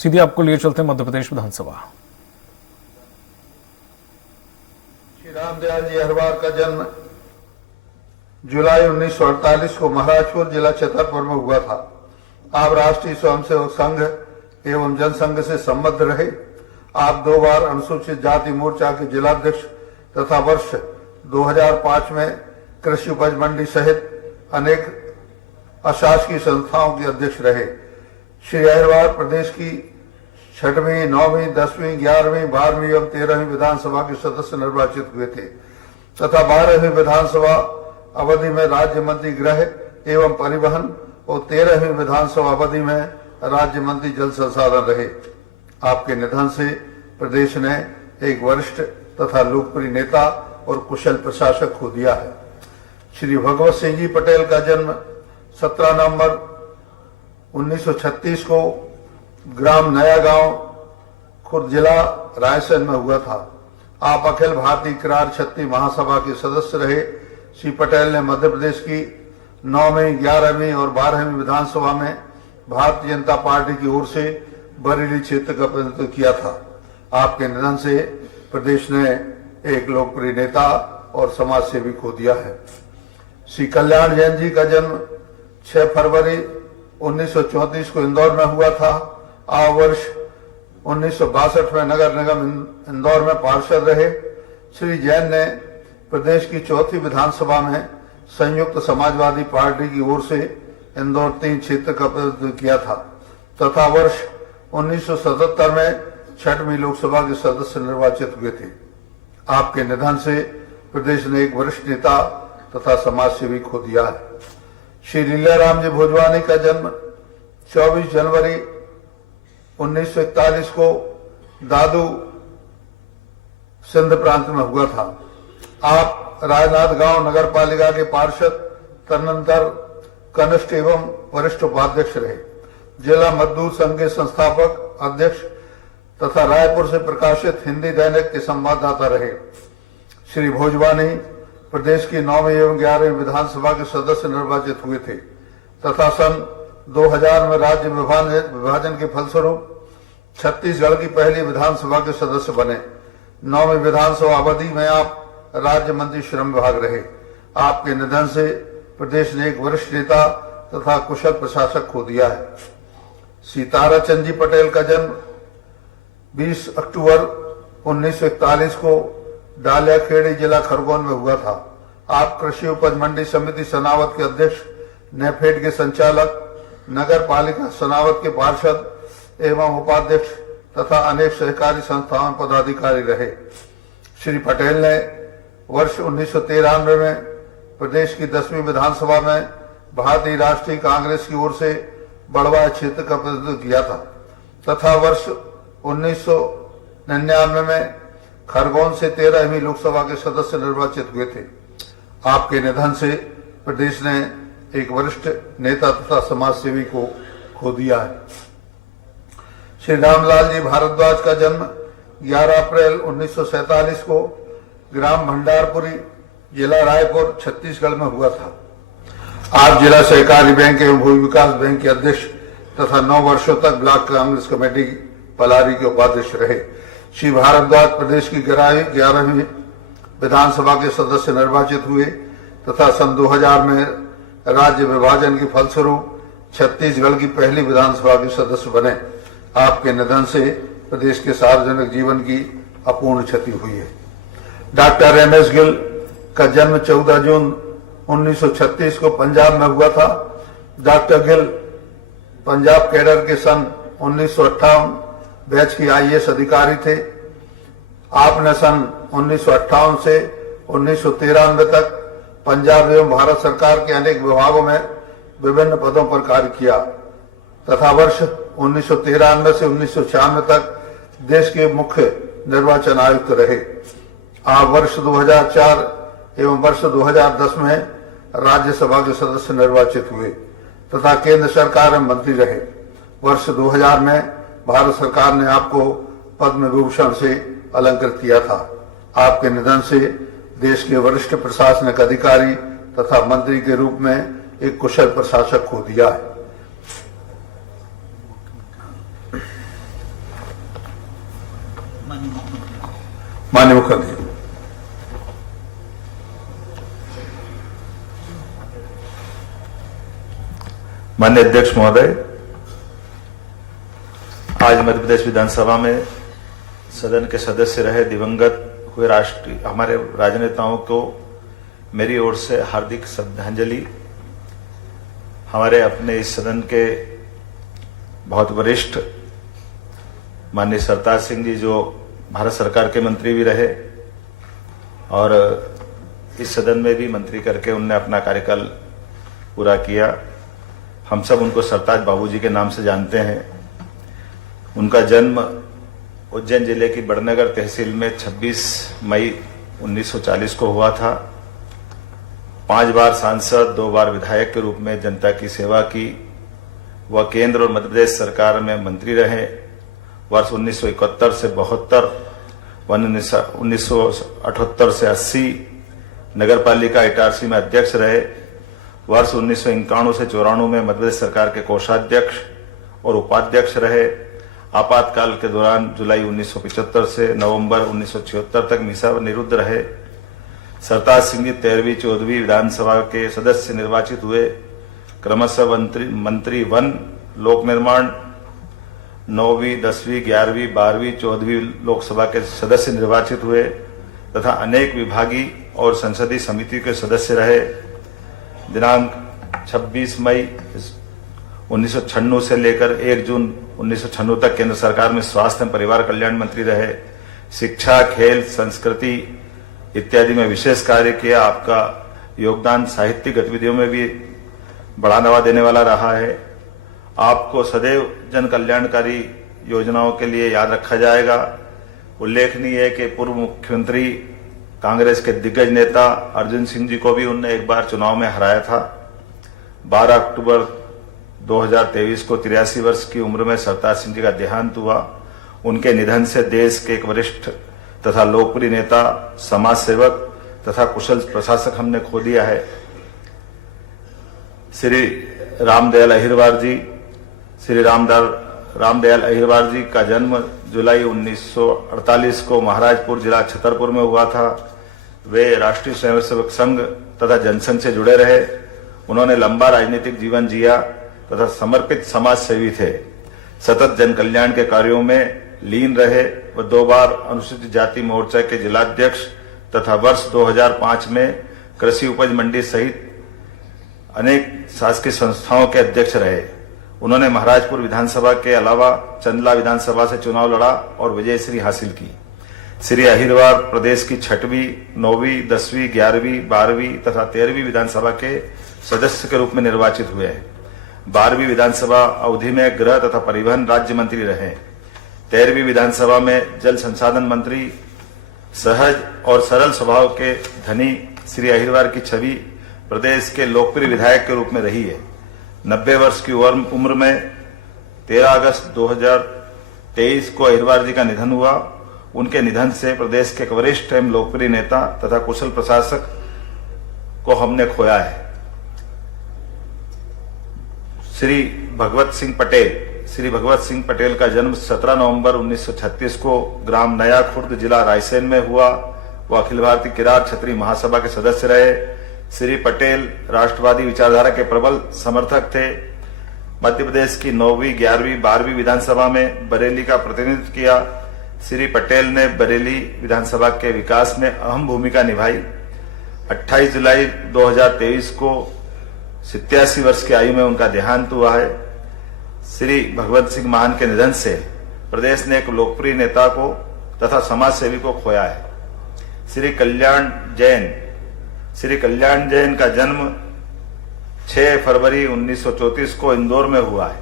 सीधे आपको लिए चलते हैं मध्य प्रदेश विधानसभा। श्री रामदयाल जी अहरवार का जन्म जुलाई 1948 को महाराजपुर जिला छतरपुर में हुआ था। आप राष्ट्रीय स्वयंसेवक संघ एवं जनसंघ से संबद्ध रहे। आप 2 बार अनुसूचित जाति मोर्चा के जिलाध्यक्ष तथा वर्ष 2005 में कृषि उपज मंडी सहित अनेक अशासकीय संस्थाओं के अध्यक्ष रहे। श्री अहरवार प्रदेश की 6वीं, 9वीं, 10वीं, 11वीं, 12वीं एवं 13वीं विधानसभा के सदस्य निर्वाचित हुए थे तथा 12वीं विधानसभा अवधि में राज्य मंत्री गृह एवं परिवहन और 13वीं विधानसभा अवधि में राज्य मंत्री जल संसाधन रहे। आपके निधन से प्रदेश ने एक वरिष्ठ तथा लोकप्रिय नेता और कुशल प्रशासक खो दिया है। श्री भगवत सिंह जी पटेल का जन्म 17 नवंबर 1936 को ग्राम नया गांव खुर्द जिला रायसेन में हुआ था। आप अखिल भारतीय किरार छत्ती महासभा के सदस्य रहे। श्री पटेल ने मध्य प्रदेश की 9वीं, 11वीं और 12वीं विधानसभा में भारतीय जनता पार्टी की ओर से बरेली क्षेत्र का प्रतिनिधित्व किया था। आपके निधन से प्रदेश ने एक लोकप्रिय नेता और समाज सेवी खो दिया है। श्री कल्याण जैन जी का जन्म 6 फरवरी 1934 को इंदौर में हुआ था। आप वर्ष 1962 में नगर निगम इंदौर में पार्षद रहे। श्री जैन ने प्रदेश की 4थी विधानसभा में संयुक्त समाजवादी पार्टी की ओर से इंदौर 3 क्षेत्र का प्रतिनिधित्व किया था तथा वर्ष 1977 में 6वीं लोकसभा के सदस्य निर्वाचित हुए थे। आपके निधन से प्रदेश ने एक वरिष्ठ नेता तथा समाज सेवी खो दिया है। श्री लीलाराम जी भोजवानी का जन्म 24 जनवरी 1941 को दादू सिंध प्रांत में हुआ था। आप राजनाथ गांव नगर पालिका के पार्षद, तदनंतर कनिष्ठ एवं वरिष्ठ उपाध्यक्ष रहे। जिला मजदूर संघ के संस्थापक अध्यक्ष तथा रायपुर से प्रकाशित हिंदी दैनिक के संवाददाता रहे। श्री भोजवानी प्रदेश की 9वीं एवं 11वीं विधानसभा के सदस्य निर्वाचित हुए थे तथा सन 2000 में राज्य विभाजन के फलस्वरूप छत्तीसगढ़ की पहली विधानसभा के सदस्य बने। 9वीं विधानसभा अवधि में आप राज्य मंत्री श्रम विभाग रहे। आपके निधन से प्रदेश ने एक वरिष्ठ नेता तथा कुशल प्रशासक खो दिया है। श्री ताराचंद जी पटेल का जन्म 20 अक्टूबर 1941 को डालियाखेड़ी जिला खरगोन में हुआ था। आप कृषि उपज मंडी समिति सनावत के अध्यक्ष, नेफेड के संचालक, नगर पालिका सनावत के पार्षद एवं उपाध्यक्ष तथा अनेक सहकारी संस्थाओं में पदाधिकारी रहे। श्री पटेल ने वर्ष 1993 में प्रदेश की 10वीं विधानसभा में भारतीय राष्ट्रीय कांग्रेस की ओर से बड़वा क्षेत्र का प्रतिनिधित्व किया था तथा वर्ष 1999 में खरगोन से 13वीं लोकसभा के सदस्य निर्वाचित हुए थे। आपके निधन से प्रदेश ने एक वरिष्ठ नेता तथा समाज सेवी को खो दिया है। श्री रामलाल जी भारद्वाज का जन्म 11 अप्रैल 1947 को ग्राम भंडारपुरी, जिला रायपुर, छत्तीसगढ़ में हुआ था। आप जिला सहकारी बैंक एवं भूमि विकास बैंक के अध्यक्ष तथा 9 वर्षों तक ब्लॉक कांग्रेस कमेटी पलारी के उपाध्यक्ष रहे। श्री भारद्वाज प्रदेश की 11वीं विधानसभा के सदस्य निर्वाचित हुए तथा सन 2000 में राज्य विभाजन के फलस्वरूप छत्तीसगढ़ की पहली विधानसभा के सदस्य बने। आपके निधन से प्रदेश के सार्वजनिक जीवन की अपूर्ण क्षति हुई है। डॉक्टर MS गिल का जन्म 14 जून 1936 को पंजाब में हुआ था। डॉक्टर गिल पंजाब कैडर के सन 1958 बैच की IAS अधिकारी थे। आपने सन 1958 से 1993 तक पंजाब एवं भारत सरकार के अनेक विभागों में विभिन्न पदों पर कार्य किया तथा वर्ष 1993 से 1996 तक देश के मुख्य निर्वाचन आयुक्त रहे। आप वर्ष 2004 एवं वर्ष 2010 में राज्यसभा के सदस्य निर्वाचित हुए तथा केंद्र सरकार में मंत्री रहे। वर्ष 2000 में भारत सरकार ने आपको पद्म विभूषण से अलंकृत किया था। आपके निधन से देश के वरिष्ठ प्रशासनिक अधिकारी तथा मंत्री के रूप में एक कुशल प्रशासक खो दिया है। माननीय मुख्यमंत्री। माननीय अध्यक्ष महोदय, आज मध्य प्रदेश विधानसभा में सदन के सदस्य रहे दिवंगत हुए राष्ट्रीय हमारे राजनेताओं को मेरी ओर से हार्दिक श्रद्धांजलि। हमारे अपने इस सदन के बहुत वरिष्ठ माननीय सरताज सिंह जी, जो भारत सरकार के मंत्री भी रहे और इस सदन में भी मंत्री करके उनने अपना कार्यकाल पूरा किया। हम सब उनको सरताज बाबूजी के नाम से जानते हैं। उनका जन्म उज्जैन जिले की बड़नगर तहसील में 26 मई 1940 को हुआ था। 5 बार सांसद, 2 बार विधायक के रूप में जनता की सेवा की। वह केंद्र और मध्य प्रदेश सरकार में मंत्री रहे। वर्ष 1971 से 72, 1978 से 80 नगर पालिका इटारसी में अध्यक्ष रहे। वर्ष 1991 से 94 में मध्य प्रदेश सरकार के कोषाध्यक्ष और उपाध्यक्ष रहे। आपातकाल के दौरान जुलाई 1975 से नवंबर 1976 तक मीसा निरुद्ध रहे। सरताज सिंह जी 13वीं 14वीं विधानसभा के सदस्य निर्वाचित हुए। क्रमशः मंत्री वन, लोक निर्माण, 9वीं, 10वीं, 11वीं, 12वीं, 14वीं लोकसभा के सदस्य निर्वाचित हुए तथा अनेक विभागीय और संसदीय समिति के सदस्य रहे। दिनांक 26 मई 1996 से लेकर 1 जून 1996 तक केंद्र सरकार में स्वास्थ्य एवं परिवार कल्याण मंत्री रहे। शिक्षा, खेल, संस्कृति इत्यादि में विशेष कार्य किया। आपका योगदान साहित्यिक गतिविधियों में भी बढ़ावा देने वाला रहा है। आपको सदैव जन कल्याणकारी योजनाओं के लिए याद रखा जाएगा। उल्लेखनीय है कि पूर्व मुख्यमंत्री कांग्रेस के दिग्गज नेता अर्जुन सिंह जी को भी उनने एक बार चुनाव में हराया था। 12 अक्टूबर 2023 को 83 वर्ष की उम्र में सरताज सिंह जी का देहांत हुआ। उनके निधन से देश के एक वरिष्ठ तथा लोकप्रिय नेता, समाज सेवक तथा कुशल प्रशासक हमने खो दिया है। श्री रामदयाल अहिरवार जी का जन्म जुलाई 1948 को महाराजपुर जिला छतरपुर में हुआ था। वे राष्ट्रीय स्वयंसेवक संघ तथा जनसंघ से जुड़े रहे। उन्होंने लंबा राजनीतिक जीवन जिया तथा समर्पित समाज सेवी थे। सतत जन कल्याण के कार्यों में लीन रहे। वह 2 बार अनुसूचित जाति मोर्चा के जिलाध्यक्ष तथा वर्ष 2005 में कृषि उपज मंडी सहित अनेक शासकीय संस्थाओं के अध्यक्ष रहे। उन्होंने महाराजपुर विधानसभा के अलावा चंदला विधानसभा से चुनाव लड़ा और विजयश्री हासिल की। श्री अहिरवार प्रदेश की 6वीं, 9वीं, 10वीं, 11वीं, 12वीं तथा 13वीं विधानसभा के सदस्य के रूप में निर्वाचित हुए हैं। 12वीं विधानसभा अवधि में गृह तथा परिवहन राज्य मंत्री रहे। 13वीं विधानसभा में जल संसाधन मंत्री। सहज और सरल स्वभाव के धनी श्री अहिरवार की छवि प्रदेश के लोकप्रिय विधायक के रूप में रही है। 90 वर्ष की उम्र में 13 अगस्त 2023 को अहिरवार जी का निधन हुआ। उनके निधन से प्रदेश के एक वरिष्ठ एवं लोकप्रिय नेता तथा कुशल प्रशासक को हमने खोया है। श्री भगवत सिंह पटेल का जन्म 17 नवंबर 1936 को ग्राम नया खुर्द जिला रायसेन में हुआ। वह अखिल भारतीय किरात क्षत्रिय महासभा के सदस्य रहे। श्री पटेल राष्ट्रवादी विचारधारा के प्रबल समर्थक थे। मध्य प्रदेश की 9वीं, 11वीं, 12वीं विधानसभा में बरेली का प्रतिनिधित्व किया। श्री पटेल ने बरेली विधानसभा के विकास में अहम भूमिका निभाई। 28 जुलाई 2023 को 87 वर्ष की आयु में उनका देहांत हुआ है। श्री भगवत सिंह मान के निधन से प्रदेश ने एक लोकप्रिय नेता को तथा समाज सेवी को खोया है। श्री कल्याण जैन का जन्म 6 फरवरी 1934 को इंदौर में हुआ है।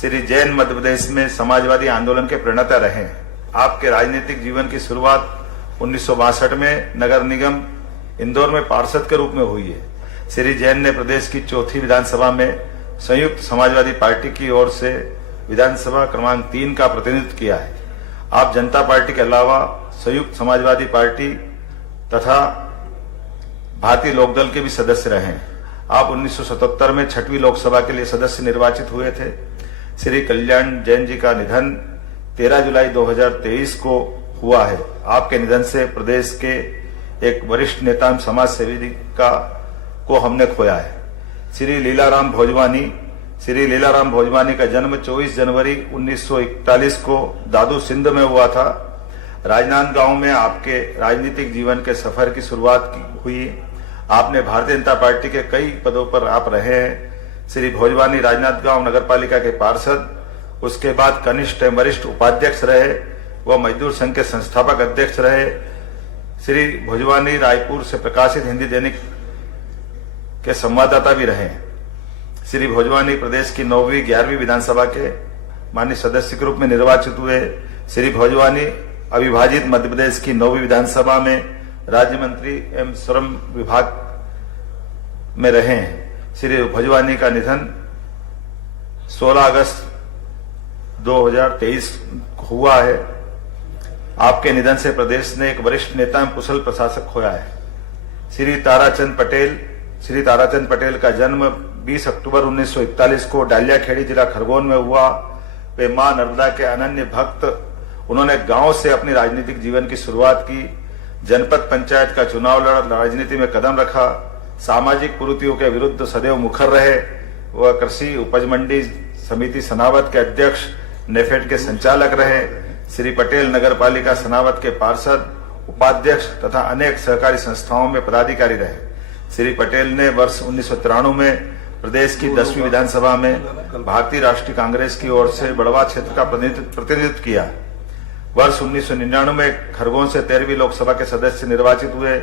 श्री जैन मध्य प्रदेश में समाजवादी आंदोलन के प्रणेता रहे हैं। आपके राजनीतिक जीवन की शुरुआत 1962 में नगर निगम इंदौर में पार्षद के रूप में हुई है। श्री जैन ने प्रदेश की 4थी विधानसभा में संयुक्त समाजवादी पार्टी की ओर से विधानसभा क्रमांक 3 का प्रतिनिधित्व किया है। आप जनता पार्टी के अलावा संयुक्त समाजवादी पार्टी तथा भारतीय लोकदल के भी सदस्य रहे हैं। आप 1977 में 6वीं लोकसभा के लिए सदस्य निर्वाचित हुए थे। श्री कल्याण जैन जी का निधन 13 जुलाई 2023 को हुआ है। आपके निधन से प्रदेश के एक वरिष्ठ नेता एवं समाज सेवी को हमने खोया है। श्री लीलाराम भोजवानी का जन्म 24 जनवरी 1941 को दादू सिंध में हुआ था। राजनांदगांव में आपके राजनीतिक जीवन के सफर की शुरुआत हुई। आपने भारतीय जनता पार्टी के कई पदों पर आप रहे हैं। श्री भोजवानी राजनांदगांव नगर पालिका के पार्षद, उसके बाद कनिष्ठ एवं वरिष्ठ उपाध्यक्ष रहे। वह मजदूर संघ के संस्थापक अध्यक्ष रहे। श्री भोजवानी रायपुर से प्रकाशित हिंदी दैनिक के संवाददाता भी रहे। श्री भोजवानी प्रदेश की 9वीं 11वीं विधानसभा के माननीय सदस्य के रूप में निर्वाचित हुए। श्री भोजवानी अविभाजित मध्य प्रदेश की 9वीं विधानसभा में राज्य मंत्री एवं श्रम विभाग में रहे हैं। श्री भोजवानी का निधन 16 अगस्त 2023 हुआ है। आपके निधन से प्रदेश ने एक वरिष्ठ नेता एवं कुशल प्रशासक खोया है। श्री ताराचंद पटेल का जन्म 20 अक्टूबर 1941 को डालियाखेड़ी जिला खरगोन में हुआ। वे मां नर्मदा के अनन्य भक्त। उन्होंने गांव से अपनी राजनीतिक जीवन की शुरुआत की। जनपद पंचायत का चुनाव लड़ राजनीति में कदम रखा। सामाजिक कुरीतियों के विरुद्ध सदैव मुखर रहे। वह कृषि उपज मंडी समिति सनावद के अध्यक्ष, नेफेड के संचालक रहे। श्री पटेल नगर पालिका सनावद के पार्षद, उपाध्यक्ष तथा अनेक सहकारी संस्थाओं में पदाधिकारी रहे। श्री पटेल ने वर्ष 1993 में प्रदेश की 10वीं विधानसभा में भारतीय राष्ट्रीय कांग्रेस की ओर से बड़वा क्षेत्र का प्रतिनिधित्व किया। वर्ष 1999 में खरगोन से 13वीं लोकसभा के सदस्य निर्वाचित हुए।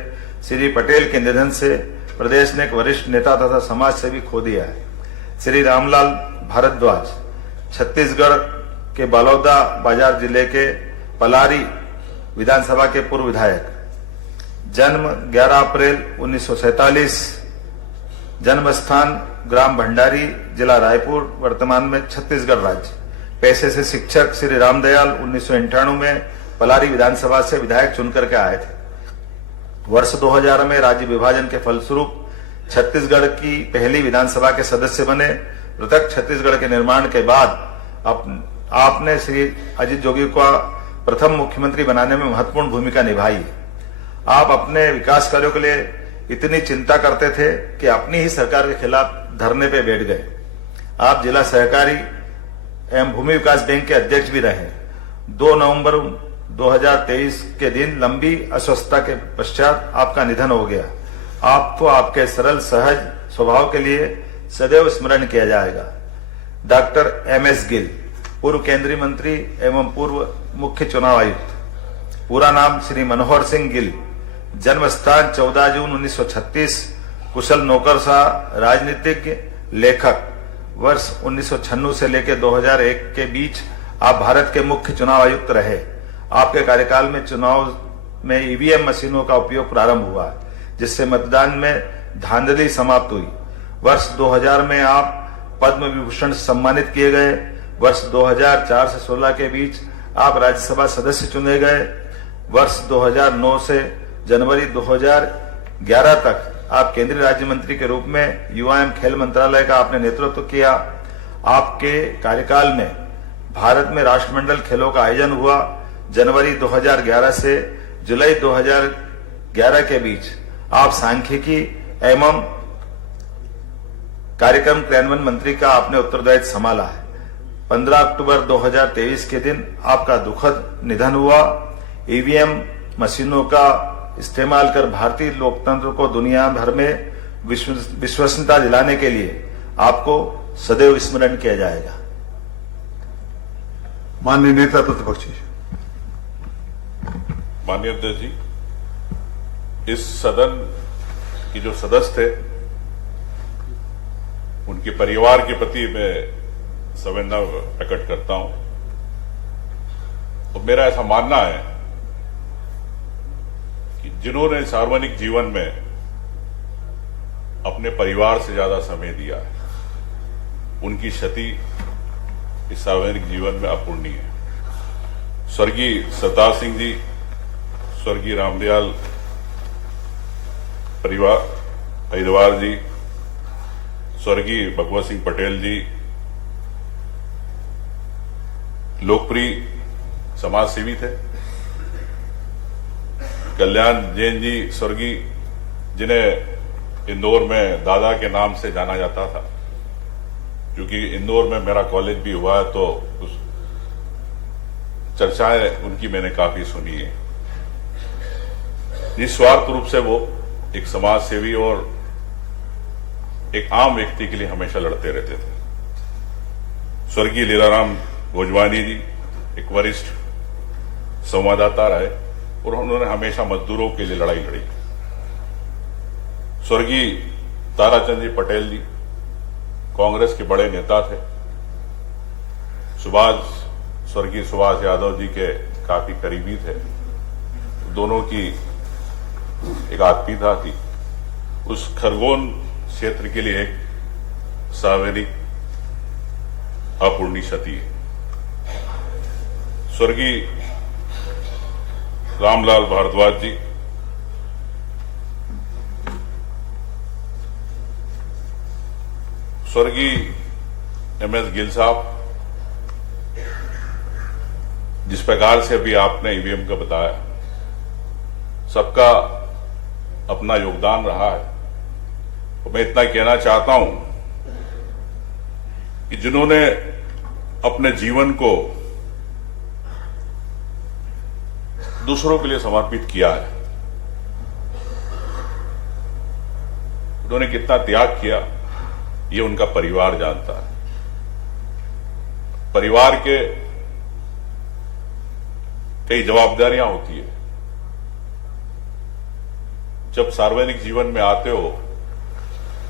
श्री पटेल के निधन से प्रदेश ने एक वरिष्ठ नेता तथा समाज सेवी खो दिया है। श्री रामलाल भारद्वाज छत्तीसगढ़ के बलौदा बाजार जिले के पलारी विधानसभा के पूर्व विधायक। जन्म 11 अप्रैल 1947। जन्म स्थान ग्राम भंडारी, जिला रायपुर, वर्तमान में छत्तीसगढ़ राज्य। पेशे से शिक्षक। श्री रामदयाल 1998 में पलारी विधानसभा से विधायक चुनकर के आए थे। वर्ष 2000 में राज्य विभाजन के फलस्वरूप छत्तीसगढ़ की पहली विधानसभा के सदस्य बने। पृथक छत्तीसगढ़ के निर्माण के बाद आपने श्री अजित जोगी को प्रथम मुख्यमंत्री बनाने में महत्वपूर्ण भूमिका निभाई। आप अपने विकास कार्यों के लिए इतनी चिंता करते थे कि अपनी ही सरकार के खिलाफ धरने पे बैठ गए। आप जिला सहकारी एवं भूमि विकास बैंक के अध्यक्ष भी रहे। 2 नवंबर 2023 के दिन लंबी अस्वस्थता के पश्चात आपका निधन हो गया। आपको आपके सरल सहज स्वभाव के लिए सदैव स्मरण किया जाएगा। डॉक्टर MS गिल, पूर्व केंद्रीय मंत्री एवं पूर्व मुख्य चुनाव आयुक्त। पूरा नाम श्री मनोहर सिंह गिल। जन्म स्थान 14 जून 1936। कुशल नौकरशाह, राजनीतिज्ञ, लेखक। वर्ष 1996 से लेकर 2001 के बीच आप भारत के मुख्य चुनाव आयुक्त रहे। आपके कार्यकाल में चुनाव में EVM मशीनों का उपयोग प्रारंभ हुआ, जिससे मतदान में धांधली समाप्त हुई। वर्ष 2000 में आप पद्म विभूषण से सम्मानित किए गए। वर्ष 2004 से 16 के बीच आप राज्यसभा सदस्य चुने गए। वर्ष 2009 से जनवरी 2011 तक आप केंद्रीय राज्य मंत्री के रूप में युवा एवं खेल मंत्रालय का आपने नेतृत्व किया। आपके कार्यकाल में भारत में राष्ट्रमंडल खेलों का आयोजन हुआ। जनवरी 2011 से जुलाई 2011 के बीच आप सांख्यिकी एवं कार्यक्रम क्रियान्वयन मंत्री का आपने उत्तरदायित्व संभाला है। 15 अक्टूबर 2023 के दिन आपका दुखद निधन हुआ। EVM मशीनों का इस्तेमाल कर भारतीय लोकतंत्र को दुनिया भर में विश्वसनीयता दिलाने के लिए आपको सदैव स्मरण किया जाएगा। माननीय नेता प्रतिपक्ष जी। माननीय अध्यक्ष जी, इस सदन की जो सदस्य थे उनके परिवार के प्रति मैं संवेदना प्रकट करता हूं। तो मेरा ऐसा मानना है कि जिन्होंने सार्वजनिक जीवन में अपने परिवार से ज्यादा समय दिया है, उनकी क्षति इस सार्वजनिक जीवन में अपूर्णीय है। स्वर्गीय सरदार सिंह जी, स्वर्गीय रामदयाल परिवार जी, स्वर्गीय भगवत सिंह पटेल जी लोकप्रिय समाज सेवी थे। कल्याण जैन जी स्वर्गीय, जिन्हें इंदौर में दादा के नाम से जाना जाता था, क्योंकि इंदौर में मेरा कॉलेज भी हुआ है, तो उस चर्चाएं उनकी मैंने काफी सुनी है। निस्वार्थ रूप से वो एक समाज सेवी और एक आम व्यक्ति के लिए हमेशा लड़ते रहते थे। स्वर्गीय लीलाराम भोजवानी जी एक वरिष्ठ संवाददाता रहे और उन्होंने हमेशा मजदूरों के लिए लड़ाई लड़ी। स्वर्गीय ताराचंद जी पटेल जी कांग्रेस के बड़े नेता थे। स्वर्गीय सुभाष यादव जी के काफी करीबी थे। दोनों की एक आत्मीयता थी। उस खरगोन क्षेत्र के लिए एक सार्वजनिक अपूर्णीय क्षति है। स्वर्गीय रामलाल भारद्वाज जी स्वर्गीय एमएस गिल साहब, जिस प्रकार से अभी आपने ईवीएम का बताया, सबका अपना योगदान रहा है। तो मैं इतना कहना चाहता हूं कि जिन्होंने अपने जीवन को दूसरों के लिए समर्पित किया है, उन्होंने कितना त्याग किया ये उनका परिवार जानता है। परिवार के कई जवाबदारियां होती है। जब सार्वजनिक जीवन में आते हो,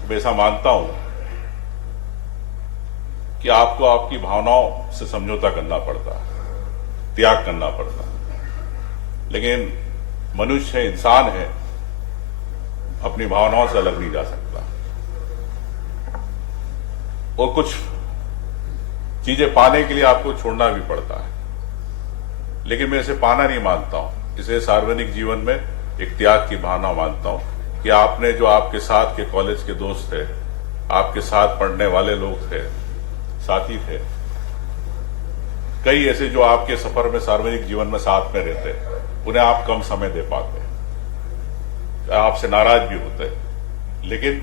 मैं ऐसा मानता हूं कि आपको आपकी भावनाओं से समझौता करना पड़ता है, त्याग करना पड़ता है। लेकिन मनुष्य है, इंसान है, अपनी भावनाओं से अलग नहीं जा सकता। और कुछ चीजें पाने के लिए आपको छोड़ना भी पड़ता है, लेकिन मैं इसे पाना नहीं मानता हूं। इसे सार्वजनिक जीवन में एक त्याग की भावना मानता हूं कि आपने जो आपके साथ के कॉलेज के दोस्त थे, आपके साथ पढ़ने वाले लोग थे, साथी थे, कई ऐसे जो आपके सफर में सार्वजनिक जीवन में साथ में रहते, उन्हें आप कम समय दे पाते, आपसे नाराज भी होते, लेकिन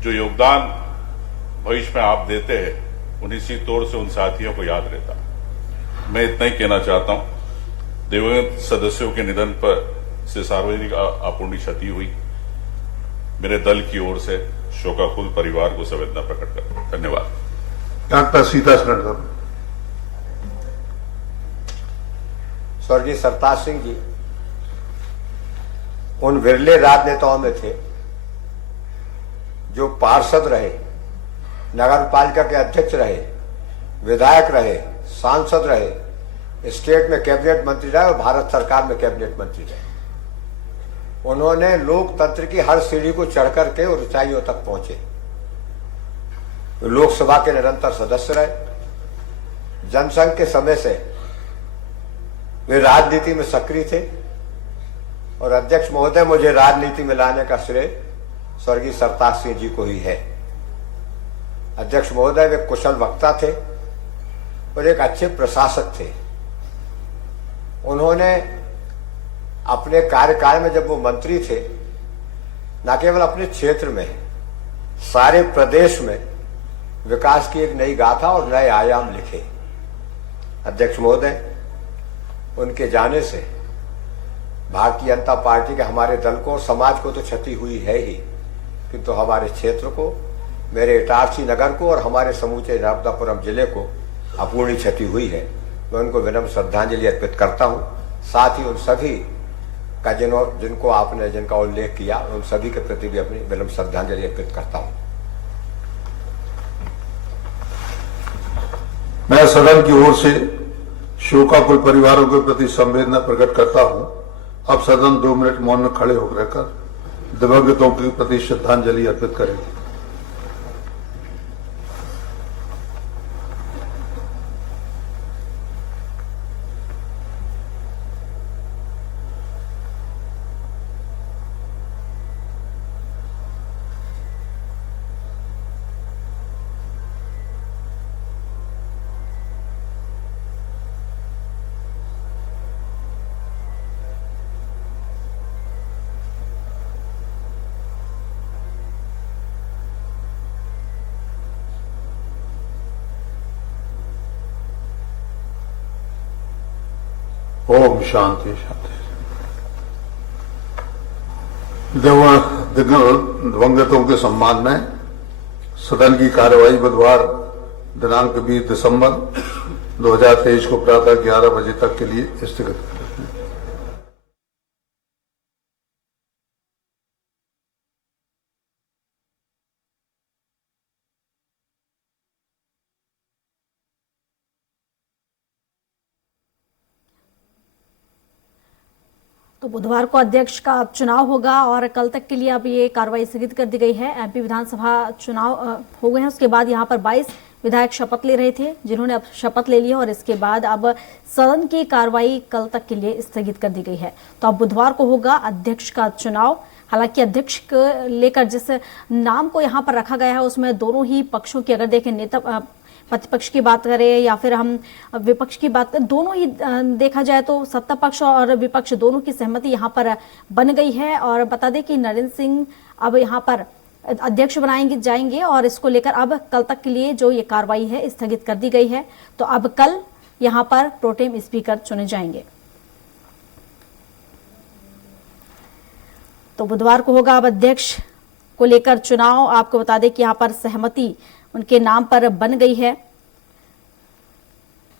जो योगदान भविष्य में आप देते हैं, उन्हीं सी तौर से उन साथियों को याद रहता है। मैं इतना ही कहना चाहता हूं, दिवंगत सदस्यों के निधन पर से सार्वजनिक अपूर्णीय क्षति हुई। मेरे दल की ओर से शोकाकुल परिवार को संवेदना प्रकट करता हूं। धन्यवाद। डॉक्टर सीता सरण। स्वर्गीय सरताज सिंह जी उन विरले राजनेताओं में थे जो पार्षद रहे, नगर पालिका के अध्यक्ष रहे, विधायक रहे, सांसद रहे, स्टेट में कैबिनेट मंत्री रहे और भारत सरकार में कैबिनेट मंत्री रहे। उन्होंने लोकतंत्र की हर सीढ़ी को चढ़ करके और ऊंचाइयों तक पहुंचे। लोकसभा के निरंतर सदस्य रहे। जनसंघ के समय से वे राजनीति में सक्रिय थे और अध्यक्ष महोदय, मुझे राजनीति में लाने का श्रेय स्वर्गीय सरताज सिंह जी को ही है। अध्यक्ष महोदय वे कुशल वक्ता थे और एक अच्छे प्रशासक थे। उन्होंने अपने कार्यकाल में, जब वो मंत्री थे, न केवल अपने क्षेत्र में, सारे प्रदेश में विकास की एक नई गाथा और नए आयाम लिखे। अध्यक्ष महोदय, उनके जाने से भारतीय जनता पार्टी के हमारे दल को और समाज को तो क्षति हुई है ही, किंतु हमारे क्षेत्र को, मेरे इटारसी नगर को और हमारे समूचे नर्मदापुरम जिले को अपूर्णीय क्षति हुई है। मैं उनको विनम्र श्रद्धांजलि अर्पित करता हूं। साथ ही उन सभी का जिनका उल्लेख किया, उन सभी के प्रति भी अपनी विनम्र श्रद्धांजलि अर्पित करता हूं। मैं सदन की ओर से शोकाकुल परिवारों के प्रति संवेदना प्रकट करता हूं। अब सदन 2 मिनट मौन में खड़े होकर दिवंगतों के प्रति श्रद्धांजलि अर्पित करेंगे। ओम शांति शांति। दिवंगतों के सम्मान में सदन की कार्यवाही बुधवार दिनांक 20 दिसंबर 2023 को प्रातः 11 बजे तक के लिए स्थगित कर दी। तो बुधवार को अध्यक्ष का चुनाव होगा और कल तक के लिए अब ये कार्रवाई स्थगित कर दी गई है। एमपी विधानसभा चुनाव हो गए हैं, उसके बाद यहाँ पर 22 विधायक शपथ ले रहे थे, जिन्होंने अब शपथ ले लिया और इसके बाद अब सदन की कार्रवाई कल तक के लिए स्थगित कर दी गई है। तो अब बुधवार को होगा अध्यक्ष का चुनाव। हालांकि अध्यक्ष को लेकर जिस नाम को यहाँ पर रखा गया है उसमें दोनों ही पक्षों की, अगर देखें नेता प्रतिपक्ष की बात करें या फिर हम विपक्ष की बात करें, दोनों ही देखा जाए तो सत्ता पक्ष और विपक्ष दोनों की सहमति यहाँ पर बन गई है। और बता दें कि नरेंद्र सिंह अब यहाँ पर अध्यक्ष जाएंगे और इसको लेकर अब कल तक के लिए जो ये कार्रवाई है स्थगित कर दी गई है। तो अब कल यहाँ पर प्रोटेम स्पीकर चुने जाएंगे। तो बुधवार को होगा अब अध्यक्ष को लेकर चुनाव। आपको बता दें कि यहाँ पर सहमति उनके नाम पर बन गई है।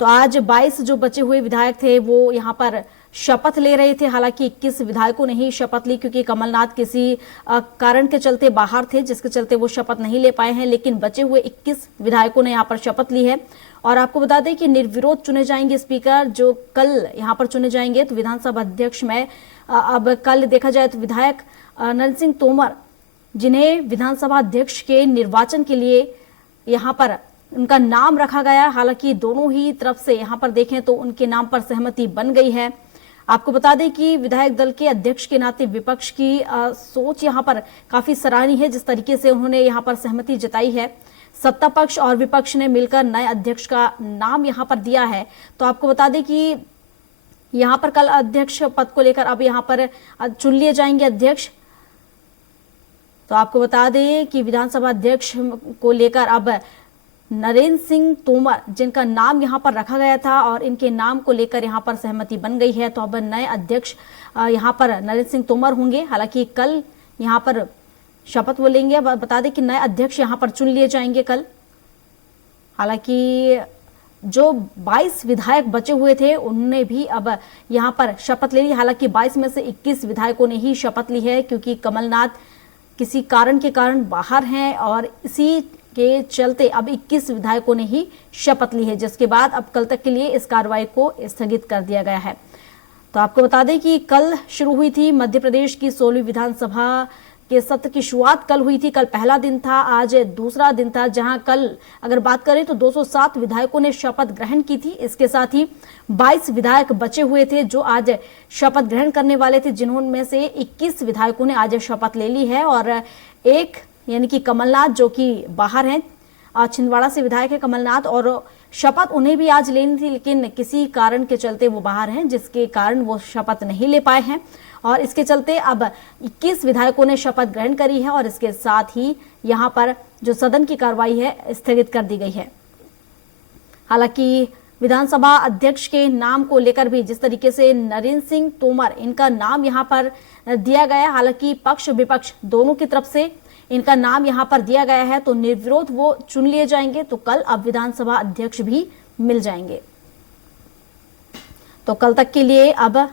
तो आज 22 जो बचे हुए विधायक थे वो यहाँ पर शपथ ले रहे थे। हालांकि 21 विधायकों ने ही शपथ ली क्योंकि कमलनाथ किसी कारण के चलते बाहर थे, जिसके चलते वो शपथ नहीं ले पाए हैं। लेकिन बचे हुए 21 विधायकों ने यहाँ पर शपथ ली है। और आपको बता दें कि निर्विरोध चुने जाएंगे स्पीकर, जो कल यहाँ पर चुने जाएंगे। तो विधानसभा अध्यक्ष में अब कल देखा जाए तो विधायक नरेंद्र सिंह तोमर, जिन्हें विधानसभा अध्यक्ष के निर्वाचन के लिए यहाँ पर उनका नाम रखा गया। हालांकि दोनों ही तरफ से यहाँ पर देखें तो उनके नाम पर सहमति बन गई है। आपको बता दें कि विधायक दल के अध्यक्ष के नाते विपक्ष की सोच यहाँ पर काफी सराहनीय है, जिस तरीके से उन्होंने यहाँ पर सहमति जताई है। सत्ता पक्ष और विपक्ष ने मिलकर नए अध्यक्ष का नाम यहाँ पर दिया है। तो आपको बता दें कि यहाँ पर कल अध्यक्ष पद को लेकर अब यहाँ पर चुन लिए जाएंगे अध्यक्ष। तो आपको बता दें कि विधानसभा अध्यक्ष को लेकर अब नरेंद्र सिंह तोमर, जिनका नाम यहां पर रखा गया था और इनके नाम को लेकर यहां पर सहमति बन गई है। तो अब नए अध्यक्ष यहां पर नरेंद्र सिंह तोमर होंगे। हालांकि कल यहां पर शपथ वो लेंगे। बता दें कि नए अध्यक्ष यहां पर चुन लिए जाएंगे कल। हालांकि जो 22 विधायक बचे हुए थे उन्होंने भी अब यहां पर शपथ ले ली। हालांकि 22 में से 21 विधायकों ने ही शपथ ली है क्योंकि कमलनाथ किसी कारण के कारण बाहर हैं और इसी के चलते अब 21 विधायकों ने ही शपथ ली है, जिसके बाद अब कल तक के लिए इस कार्रवाई को स्थगित कर दिया गया है। तो आपको बता दें कि कल शुरू हुई थी मध्य प्रदेश की 16वीं विधानसभा के सत्र की शुरुआत कल हुई थी। कल पहला दिन था, आज दूसरा दिन था, जहां कल अगर बात करें तो 207 विधायकों ने शपथ ग्रहण की थी। इसके साथ ही 22 विधायक बचे हुए थे जो आज शपथ ग्रहण करने वाले थे, जिन्होंने से 21 विधायकों ने आज शपथ ले ली है। और एक यानी कि कमलनाथ जो कि बाहर हैं, छिंदवाड़ा से विधायक है कमलनाथ, और शपथ उन्हें भी आज लेनी थी लेकिन किसी कारण के चलते वो बाहर हैं, जिसके कारण वो शपथ नहीं ले पाए हैं। और इसके चलते अब 21 विधायकों ने शपथ ग्रहण करी है और इसके साथ ही यहां पर जो सदन की कार्रवाई है स्थगित कर दी गई है। हालांकि विधानसभा अध्यक्ष के नाम को लेकर भी जिस तरीके से नरेंद्र सिंह तोमर, इनका नाम यहां पर दिया गया, हालांकि पक्ष विपक्ष दोनों की तरफ से इनका नाम यहां पर दिया गया है, तो निर्विरोध वो चुन लिए जाएंगे। तो कल अब विधानसभा अध्यक्ष भी मिल जाएंगे। तो कल तक के लिए अब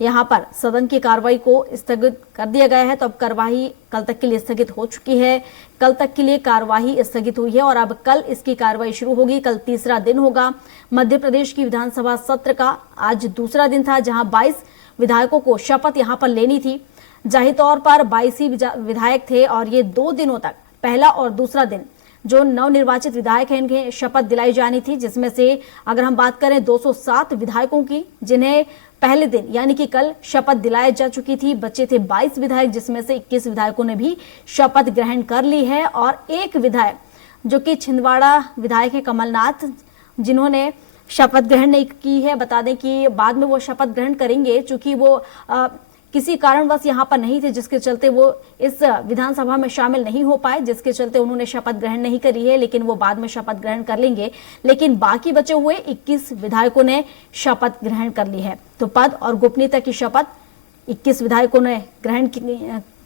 यहां पर सदन की कार्रवाई को स्थगित कर दिया गया है। तो अब कार्यवाही कल तक के लिए स्थगित हो चुकी है। कल तक के लिए कार्यवाही स्थगित हुई है और अब कल इसकी कार्रवाई शुरू होगी। कल तीसरा दिन होगा मध्य प्रदेश की विधानसभा सत्र का। आज दूसरा दिन था जहां 22 विधायकों को शपथ यहां पर लेनी थी। जाहिर तौर पर 22 ही विधायक थे और ये 2 दिनों तक, पहला और दूसरा दिन, जो नवनिर्वाचित विधायक हैं इनके शपथ दिलाई जानी थी, जिसमें से अगर हम बात करें 207 विधायकों की, जिन्हें पहले दिन यानी कि कल शपथ दिलाई जा चुकी थी। बचे थे 22 विधायक, जिसमें से 21 विधायकों ने भी शपथ ग्रहण कर ली है। और एक विधायक जो कि छिंदवाड़ा विधायक है कमलनाथ, जिन्होंने शपथ ग्रहण नहीं की है। बता दें कि बाद में वो शपथ ग्रहण करेंगे, चूंकि वो किसी कारणवश यहाँ पर नहीं थे, जिसके चलते वो इस विधानसभा में शामिल नहीं हो पाए, जिसके चलते उन्होंने शपथ ग्रहण नहीं करी है, लेकिन वो बाद में शपथ ग्रहण कर लेंगे। लेकिन बाकी बचे हुए 21 विधायकों ने शपथ ग्रहण कर ली है। तो पद और गोपनीयता की शपथ 21 विधायकों ने ग्रहण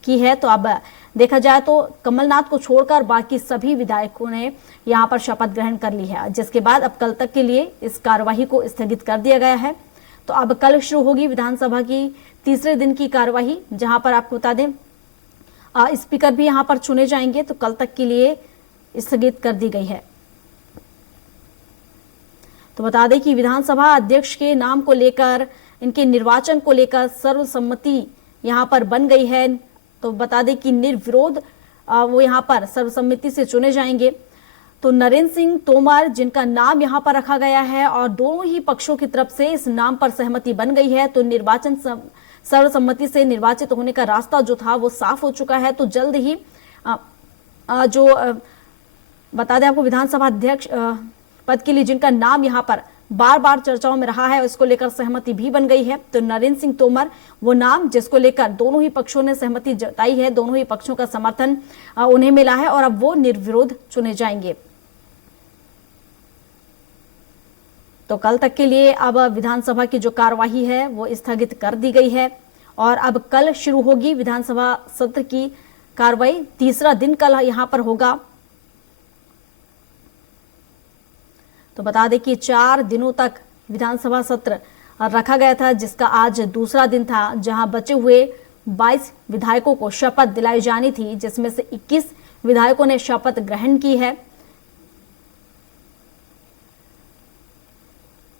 की है। तो अब देखा जाए तो कमलनाथ को छोड़कर बाकी सभी विधायकों ने यहां पर शपथ ग्रहण कर ली है, जिसके बाद अब कल तक के लिए इस कार्यवाही को स्थगित कर दिया गया है। तो अब कल शुरू होगी विधानसभा की तीसरे दिन की कार्यवाही, जहां पर आपको बता दें स्पीकर भी यहां पर चुने जाएंगे। तो कल तक के लिए स्थगित कर दी गई है। तो बता दें कि विधानसभा अध्यक्ष के नाम को लेकर, इनके निर्वाचन को लेकर सर्वसम्मति यहां पर बन गई है। तो बता दें कि निर्विरोध वो यहां पर सर्वसम्मति से चुने जाएंगे। तो नरेंद्र सिंह तोमर, जिनका नाम यहां पर रखा गया है और दोनों ही पक्षों की तरफ से इस नाम पर सहमति बन गई है, तो निर्वाचन सर्वसम्मति से निर्वाचित होने का रास्ता जो था वो साफ हो चुका है। तो जल्द ही बता दें आपको विधानसभा अध्यक्ष पद के लिए जिनका नाम यहां पर बार बार चर्चाओं में रहा है, इसको लेकर सहमति भी बन गई है। तो नरेंद्र सिंह तोमर वो नाम जिसको लेकर दोनों ही पक्षों ने सहमति जताई है, दोनों ही पक्षों का समर्थन उन्हें मिला है और अब वो निर्विरोध चुने जाएंगे। तो कल तक के लिए अब विधानसभा की जो कार्यवाही है वो स्थगित कर दी गई है और अब कल शुरू होगी विधानसभा सत्र की कार्रवाई। तीसरा दिन कल यहां पर होगा। तो बता दें कि 4 दिनों तक विधानसभा सत्र रखा गया था, जिसका आज दूसरा दिन था, जहां बचे हुए 22 विधायकों को शपथ दिलाई जानी थी, जिसमें से 21 विधायकों ने शपथ ग्रहण की है।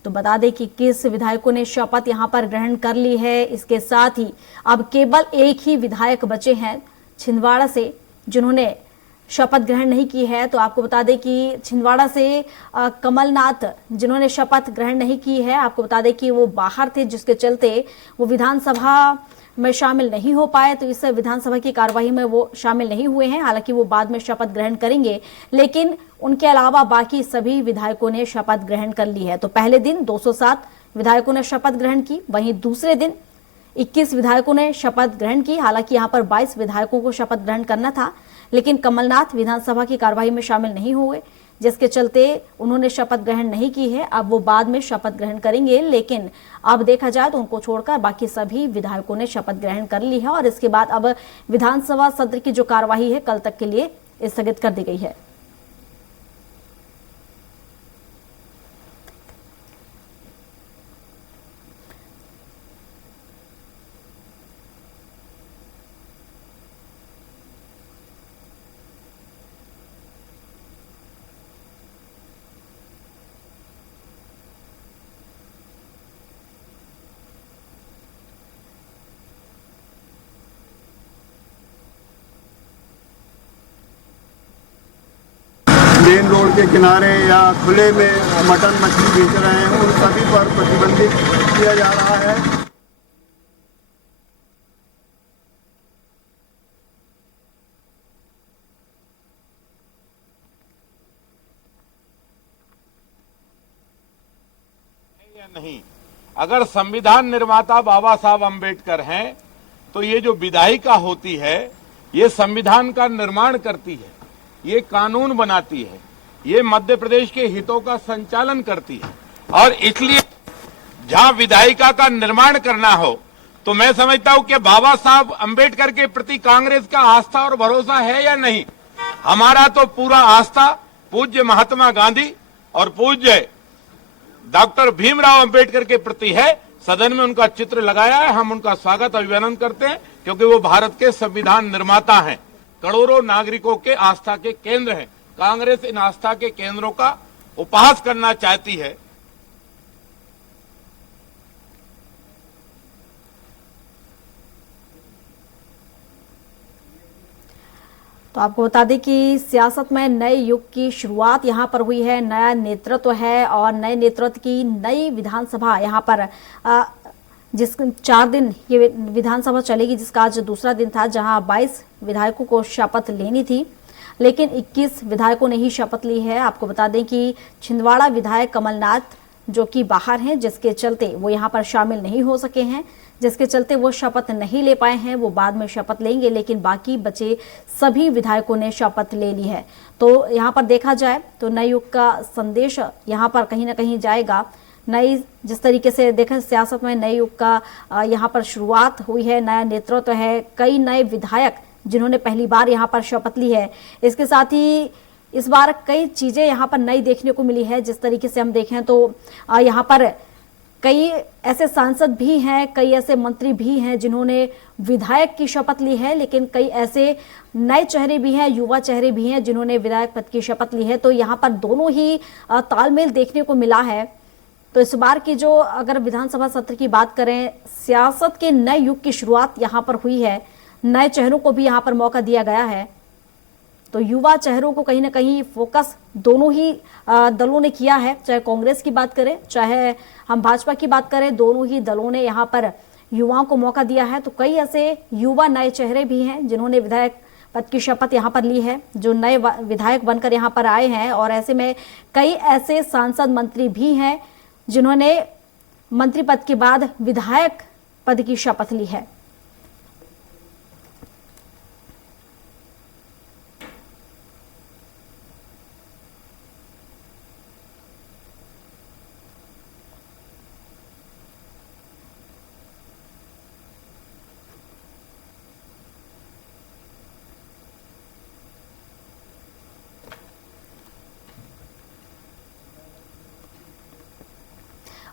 तो बता दें कि 21 विधायकों ने शपथ यहां पर ग्रहण कर ली है। इसके साथ ही अब केवल एक ही विधायक बचे हैं छिंदवाड़ा से, जिन्होंने शपथ ग्रहण नहीं की है। तो आपको बता दें कि छिंदवाड़ा से कमलनाथ, जिन्होंने शपथ ग्रहण नहीं की है, आपको बता दें कि वो बाहर थे, जिसके चलते वो विधानसभा में शामिल नहीं हो पाए। तो इस विधानसभा की कार्यवाही में वो शामिल नहीं हुए हैं। हालांकि वो बाद में शपथ ग्रहण करेंगे, लेकिन उनके अलावा बाकी सभी विधायकों ने शपथ ग्रहण कर ली है। तो पहले दिन 207 विधायकों ने शपथ ग्रहण की, वहीं दूसरे दिन 21 विधायकों ने शपथ ग्रहण की। हालांकि यहाँ पर 22 विधायकों को शपथ ग्रहण करना था, लेकिन कमलनाथ विधानसभा की कार्यवाही में शामिल नहीं हुए, जिसके चलते उन्होंने शपथ ग्रहण नहीं की है। अब वो बाद में शपथ ग्रहण करेंगे, लेकिन अब देखा जाए तो उनको छोड़कर बाकी सभी विधायकों ने शपथ ग्रहण कर ली है और इसके बाद अब विधानसभा सत्र की जो कार्यवाही है कल तक के लिए स्थगित कर दी गई है। मेन रोड के किनारे या खुले में मटन मछली बेच रहे हैं, उन सभी पर प्रतिबंधित किया जा रहा है। या नहीं, अगर संविधान निर्माता बाबा साहब अंबेडकर हैं तो ये जो विधायिका होती है ये संविधान का निर्माण करती है, ये कानून बनाती है, ये मध्य प्रदेश के हितों का संचालन करती है। और इसलिए जहां विधायिका का निर्माण करना हो तो मैं समझता हूं कि बाबा साहब अंबेडकर के प्रति कांग्रेस का आस्था और भरोसा है या नहीं। हमारा तो पूरा आस्था पूज्य महात्मा गांधी और पूज्य डॉक्टर भीमराव अंबेडकर के प्रति है। सदन में उनका चित्र लगाया है, हम उनका स्वागत अभिनंदन करते हैं, क्योंकि वो भारत के संविधान निर्माता हैं, करोड़ों नागरिकों के आस्था के केंद्र हैं। कांग्रेस इन आस्था के केंद्रों का उपहास करना चाहती है। तो आपको बता दें कि सियासत में नए युग की शुरुआत यहां पर हुई है, नया नेतृत्व है और नए नेतृत्व की नई विधानसभा यहां पर जिस 4 दिन ये विधानसभा चलेगी, जिसका आज दूसरा दिन था, जहां 22 विधायकों को शपथ लेनी थी, लेकिन 21 विधायकों ने ही शपथ ली है। आपको बता दें कि छिंदवाड़ा विधायक कमलनाथ जो कि बाहर हैं, जिसके चलते वो यहाँ पर शामिल नहीं हो सके हैं, जिसके चलते वो शपथ नहीं ले पाए हैं। वो बाद में शपथ लेंगे, लेकिन बाकी बचे सभी विधायकों ने शपथ ले ली है। तो यहाँ पर देखा जाए तो नए युग का संदेश यहाँ पर कहीं ना कहीं जाएगा। नई जिस तरीके से देखें सियासत में नए युग का यहाँ पर शुरुआत हुई है, नया नेतृत्व है, कई नए विधायक जिन्होंने पहली बार यहाँ पर शपथ ली है। इसके साथ ही इस बार कई चीजें यहाँ पर नई देखने को मिली है। जिस तरीके से हम देखें तो यहाँ पर कई ऐसे सांसद भी हैं, कई ऐसे मंत्री भी हैं जिन्होंने विधायक की शपथ ली है, लेकिन कई ऐसे नए चेहरे भी हैं, युवा चेहरे भी हैं जिन्होंने विधायक पद की शपथ ली है। तो यहाँ पर दोनों ही तालमेल देखने को मिला है। तो इस बार की जो अगर विधानसभा सत्र की बात करें, सियासत के नए युग की शुरुआत यहाँ पर हुई है। नए चेहरों को भी यहाँ पर मौका दिया गया है। तो युवा चेहरों को कहीं ना कहीं फोकस दोनों ही दलों ने किया है, चाहे कांग्रेस की बात करें चाहे हम भाजपा की बात करें, दोनों ही दलों ने यहाँ पर युवाओं को मौका दिया है। तो कई ऐसे युवा नए चेहरे भी हैं जिन्होंने विधायक पद की शपथ यहाँ पर ली है, जो नए विधायक बनकर यहाँ पर आए हैं। और ऐसे में कई ऐसे सांसद मंत्री भी हैं जिन्होंने मंत्री पद के बाद विधायक पद की शपथ ली है।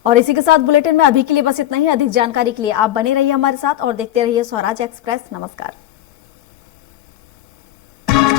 और इसी के साथ बुलेटिन में अभी के लिए बस इतना ही। अधिक जानकारी के लिए आप बने रहिए हमारे साथ और देखते रहिए स्वराज एक्सप्रेस। नमस्कार।